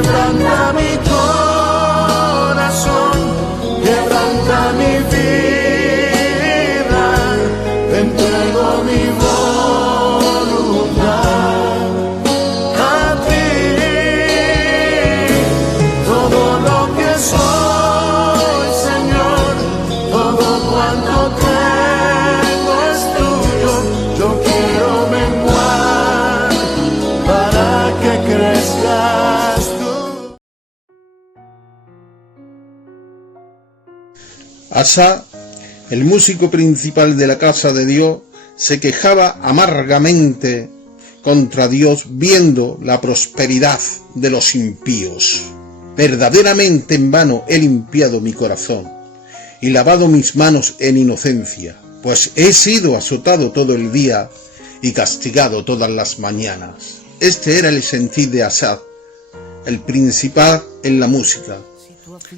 quebranta mi corazón, quebranta mi vida, te entrego mi voluntad a ti. Todo lo que soy, Señor, todo cuanto tengo es tuyo. Yo quiero menguar para que crezcas tú. Asá, el músico principal de la casa de Dios, se quejaba amargamente contra Dios viendo la prosperidad de los impíos. Verdaderamente en vano he limpiado mi corazón y lavado mis manos en inocencia, pues he sido azotado todo el día y castigado todas las mañanas. Este era el sentir de Asaf, el principal en la música.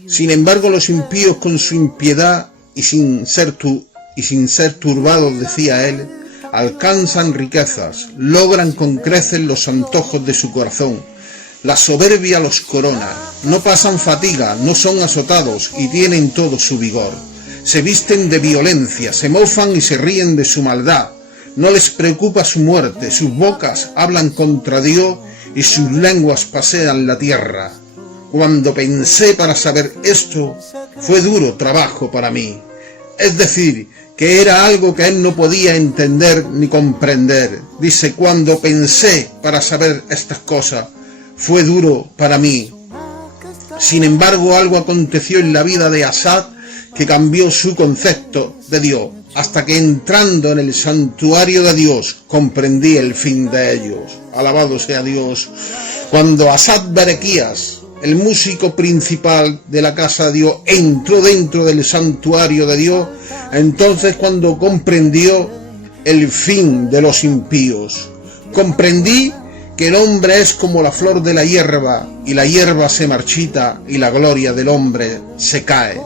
Sin embargo, los impíos con su impiedad y sin ser turbados, decía él, alcanzan riquezas, logran con creces los antojos de su corazón. La soberbia los corona, no pasan fatiga, no son azotados y tienen todo su vigor. Se visten de violencia, se mofan y se ríen de su maldad. No les preocupa su muerte, sus bocas hablan contra Dios y sus lenguas pasean la tierra. Cuando pensé para saber esto, fue duro trabajo para mí. Es decir, que era algo que él no podía entender ni comprender. Dice, cuando pensé para saber estas cosas, fue duro para mí. Sin embargo, algo aconteció en la vida de Asaf que cambió su concepto de Dios, hasta que entrando en el santuario de Dios, comprendí el fin de ellos. Alabado sea Dios. Cuando Asaf Berequías, el músico principal de la casa de Dios, entró dentro del santuario de Dios, entonces cuando comprendió el fin de los impíos, comprendí que el hombre es como la flor de la hierba, y la hierba se marchita y la gloria del hombre se cae.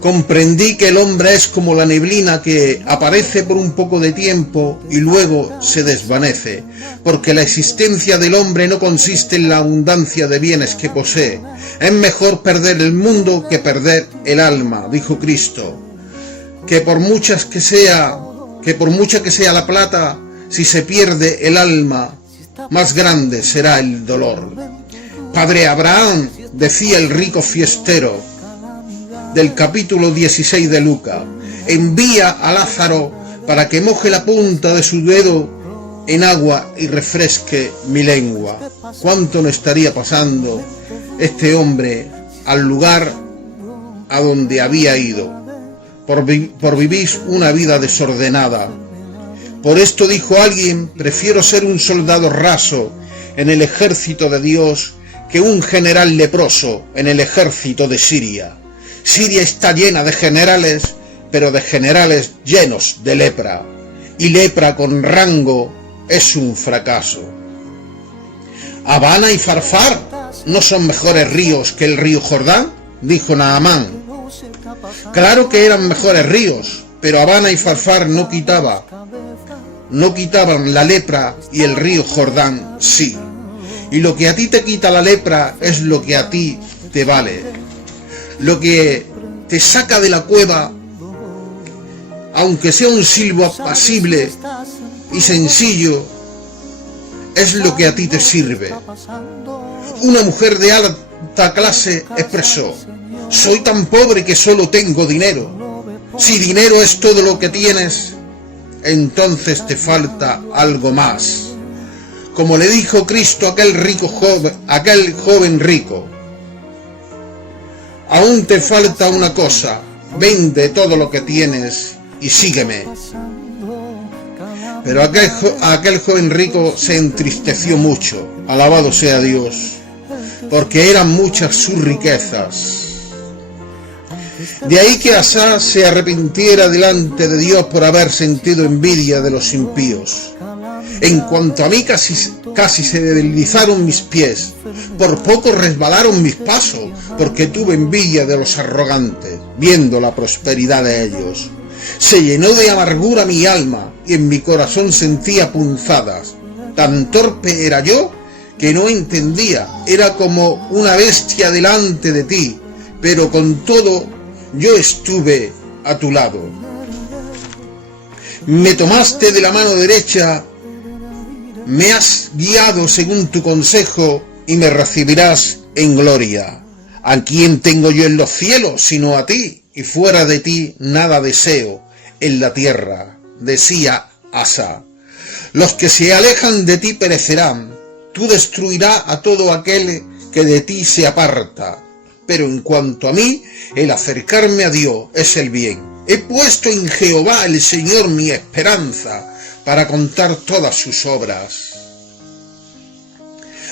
Comprendí que el hombre es como la neblina que aparece por un poco de tiempo y luego se desvanece, porque la existencia del hombre no consiste en la abundancia de bienes que posee. Es mejor perder el mundo que perder el alma, dijo Cristo. Que por mucha que sea la plata, si se pierde el alma, más grande será el dolor. Padre Abraham, decía el rico fiestero del capítulo 16 de Lucas, envía a Lázaro para que moje la punta de su dedo en agua y refresque mi lengua. ¿Cuánto no estaría pasando este hombre al lugar a donde había ido por vivir una vida desordenada? Por esto dijo alguien, prefiero ser un soldado raso en el ejército de Dios que un general leproso en el ejército de Siria. Siria está llena de generales, pero de generales llenos de lepra, y lepra con rango es un fracaso. ¿Habana y Farfar no son mejores ríos que el río Jordán?, dijo Naamán. Claro que eran mejores ríos, pero Habana y Farfar no quitaban la lepra y el río Jordán sí. Y lo que a ti te quita la lepra es lo que a ti te vale. Lo que te saca de la cueva, aunque sea un silbo apacible y sencillo, es lo que a ti te sirve. Una mujer de alta clase expresó, soy tan pobre que solo tengo dinero. Si dinero es todo lo que tienes, entonces te falta algo más. Como le dijo Cristo a aquel joven rico, aún te falta una cosa, vende todo lo que tienes y sígueme. Pero aquel joven rico se entristeció mucho, alabado sea Dios, porque eran muchas sus riquezas. De ahí que Asá se arrepintiera delante de Dios por haber sentido envidia de los impíos. En cuanto a mí, casi se deslizaron mis pies, por poco resbalaron mis pasos, porque tuve envidia de los arrogantes, viendo la prosperidad de ellos. Se llenó de amargura mi alma, y en mi corazón sentía punzadas. Tan torpe era yo, que no entendía, era como una bestia delante de ti, pero con todo yo estuve a tu lado. Me tomaste de la mano derecha, me has guiado según tu consejo y me recibirás en gloria. ¿A quién tengo yo en los cielos sino a ti? Y fuera de ti nada deseo en la tierra, decía Asa. Los que se alejan de ti perecerán, tú destruirás a todo aquel que de ti se aparta. Pero en cuanto a mí, el acercarme a Dios es el bien. He puesto en Jehová el Señor mi esperanza, para contar todas sus obras.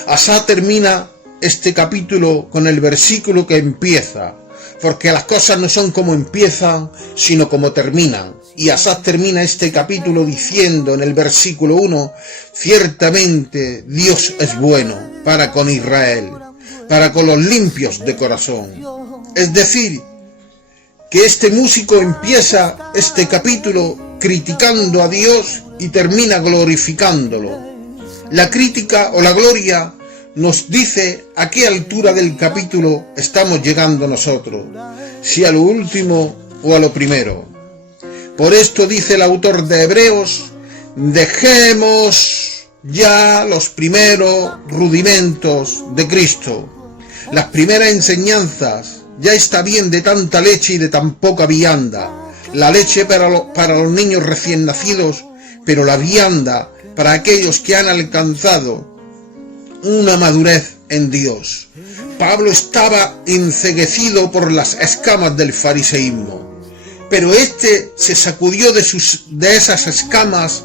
Asa termina este capítulo con el versículo que empieza, porque las cosas no son como empiezan, sino como terminan. Y Asaf termina este capítulo diciendo en el versículo 1, ciertamente Dios es bueno para con Israel, para con los limpios de corazón. Es decir, que este músico empieza este capítulo criticando a Dios y termina glorificándolo. La crítica o la gloria nos dice a qué altura del capítulo estamos llegando nosotros, si a lo último o a lo primero. Por esto dice el autor de Hebreos, dejemos ya los primeros rudimentos de Cristo, las primeras enseñanzas. Ya está bien de tanta leche y de tan poca vianda. La leche para los niños recién nacidos, pero la vianda para aquellos que han alcanzado una madurez en Dios. Pablo estaba enceguecido por las escamas del fariseísmo, pero este se sacudió de esas escamas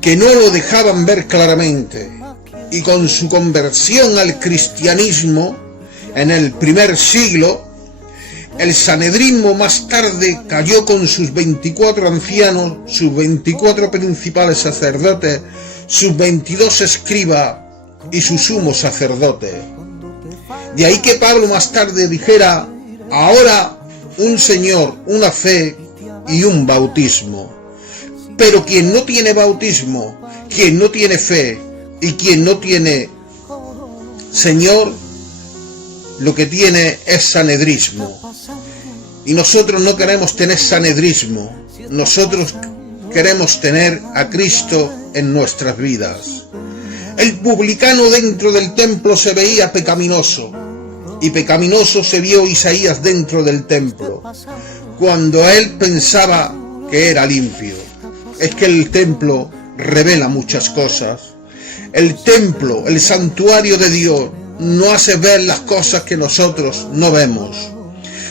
que no lo dejaban ver claramente, y con su conversión al cristianismo en el primer siglo, el Sanedrismo más tarde cayó con sus 24 ancianos, sus 24 principales sacerdotes, sus 22 escribas y su sumo sacerdote. De ahí que Pablo más tarde dijera, ahora un Señor, una fe y un bautismo. Pero quien no tiene bautismo, quien no tiene fe y quien no tiene Señor, lo que tiene es sanedrismo. Y nosotros no queremos tener sanedrismo, nosotros queremos tener a Cristo en nuestras vidas. El publicano dentro del templo se veía pecaminoso, y pecaminoso se vio Isaías dentro del templo, cuando él pensaba que era limpio. Es que el templo revela muchas cosas. El templo, el santuario de Dios, no hace ver las cosas que nosotros no vemos.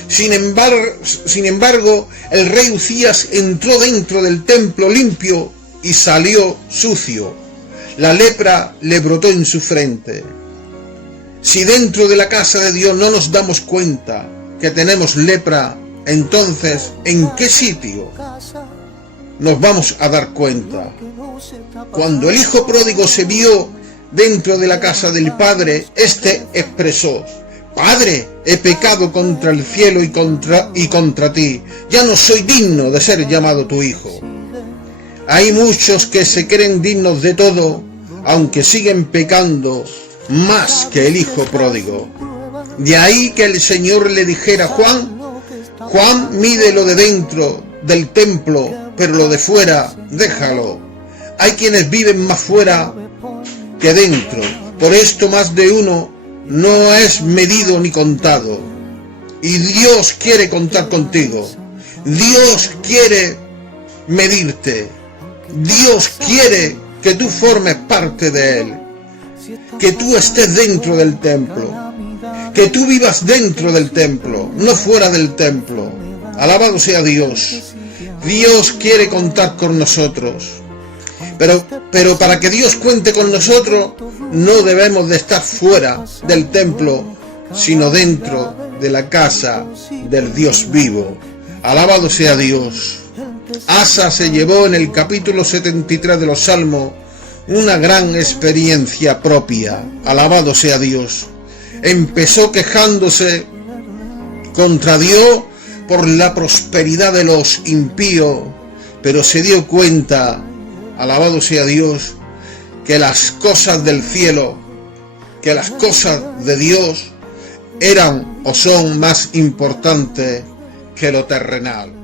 Sin embargo, el rey Uzías entró dentro del templo limpio y salió sucio. La lepra le brotó en su frente. Si dentro de la casa de Dios no nos damos cuenta que tenemos lepra, entonces, ¿en qué sitio nos vamos a dar cuenta? Cuando el hijo pródigo se vio dentro de la casa del padre, éste expresó, Padre, he pecado contra el cielo y contra ti, ya no soy digno de ser llamado tu hijo. Hay muchos que se creen dignos de todo, aunque siguen pecando más que el hijo pródigo. De ahí que el Señor le dijera a Juan, mide lo de dentro del templo, pero lo de fuera, déjalo. Hay quienes viven más fuera que dentro, por esto más de uno no es medido ni contado. Y Dios quiere contar contigo. Dios quiere medirte. Dios quiere que tú formes parte de Él. Que tú estés dentro del templo. Que tú vivas dentro del templo, no fuera del templo. Alabado sea Dios. Dios quiere contar con nosotros. Pero para que Dios cuente con nosotros, no debemos de estar fuera del templo, sino dentro de la casa del Dios vivo. Alabado sea Dios. Asa se llevó en el capítulo 73 de los Salmos una gran experiencia propia. Alabado sea Dios. Empezó quejándose contra Dios por la prosperidad de los impíos, pero se dio cuenta, alabado sea Dios, que las cosas del cielo que las cosas de Dios eran o son más importantes que lo terrenal.